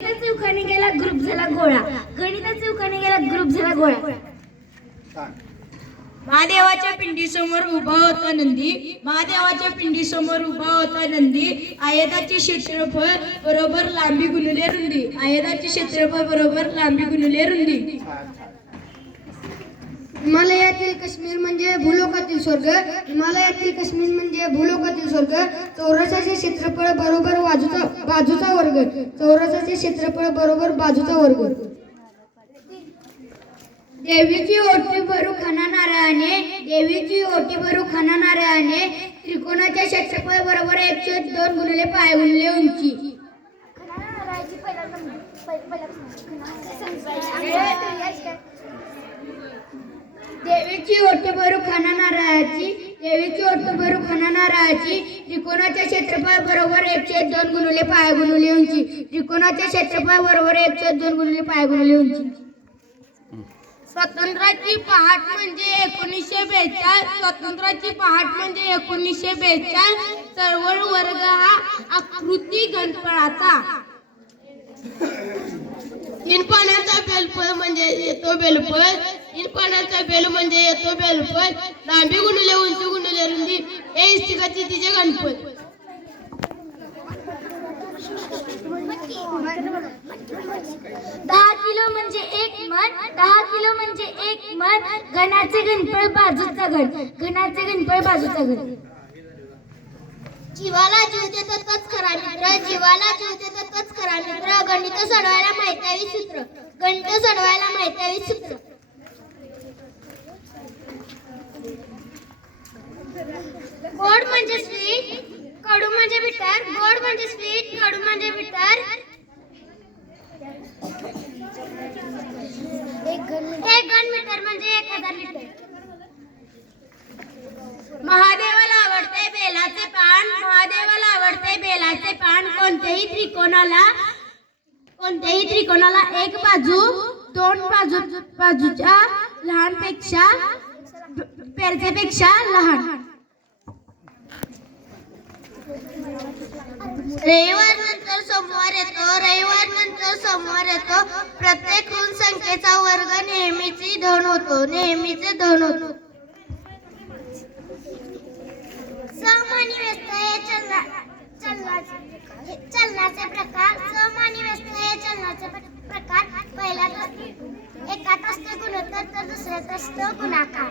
गणिताचा उखाणे गेला ग्रुप झाला गोळा. गणिताचा उखाणे गेला ग्रुप झाला गोळा. महादेवाच्या पिंडीसमोर उभा होता नंदी. महादेवाच्या पिंडीसमोर उभा होता नंदी. आयताचे क्षेत्रफळ बरोबर लांबी गुणिले रुंदी. आयताचे क्षेत्रफळ बरोबर लांबी गुणिले रुंदी. हिमालयातील काश्मीर म्हणजे भूलोकातील स्वर्ग. हिमालयातील काश्मीर म्हणजे भूलोकातील स्वर्ग. चौरसाचे क्षेत्रफळ बरोबर बाजूचा वर्ग. चौरसाचे क्षेत्रफळ बरोबर बाजूचा वर्ग. देवीची ओटी भरू खाना नारळाने. देवीची ओटी भरू खाना नारळाने. त्रिकोणाचे क्षेत्रफळ बरोबर 1/2 गुणिले पाय गुणिले उंची. देवीची ओटी भरू खाना नारळाची. देवीची ओटी भरू खाना नारळाची. त्रिकोणाचे क्षेत्रफळ बरोबर 1/2 गुणिले पाय गुणिले उंची. त्रिकोणाचे क्षेत्रफळ बरोबर 1/2 गुणिले पाय गुणिले उंची. स्वातंत्र्याची पहाट म्हणजे 1942. स्वातंत्र्याची पहाट म्हणजे 1942. चळवळ वर्ग हा आकृती गणपळाचा. 3 पाण्याचा बेलफळ म्हणजे येतो बेलफळ. 3 पाण्याचा बेल म्हणजे येतो बेलफळ. लांबी गुणिले उंची गुणिले रुंदी हे इष्टिकाचे तिचे गणपत. 10 किलो म्हणजे 1 मन. 10 किलो म्हणजे 1 मन. घनाचे घनफळ बाजूचा घन. घनाचे घनफळ बाजूचा घन. जीवाला जीव देतो तोच खरा मित्र. जीवाला जीव देतो तोच खरा मित्र. गणित सोडवायला माहिती हवी सूत्र. गणित सोडवायला माहिती हवी सूत्र. गोड म्हणजे स्वीट, कडू म्हणजे बिटर. गोड म्हणजे स्वीट, कडू म्हणजे बिटर. एक घन मीटर म्हणजे 1000 लिटर. महादेवाला आवडते बेलाचे पान. महादेवाला आवडते बेलाचे पान. कोणत्याही त्रिकोणाला एक बाजू 2 बाजूच्या लहानपेक्षा पेरजेपेक्षा लहान. रविवार नंतर सोमवार येतो. रविवार नंतर सोमवार येतो. प्रत्येक ऋण संख्येचा वर्ग नेहमीची धन होतो. नेहमीचे धन होतो. सम आणि व्यस्त हे चलनाचे प्रकार. सम आणि व्यस्त हे चलनाचे प्रकार. पहिल्यात एकात असते गुणोत्तर तर दुसऱ्यात असतो गुणाकार.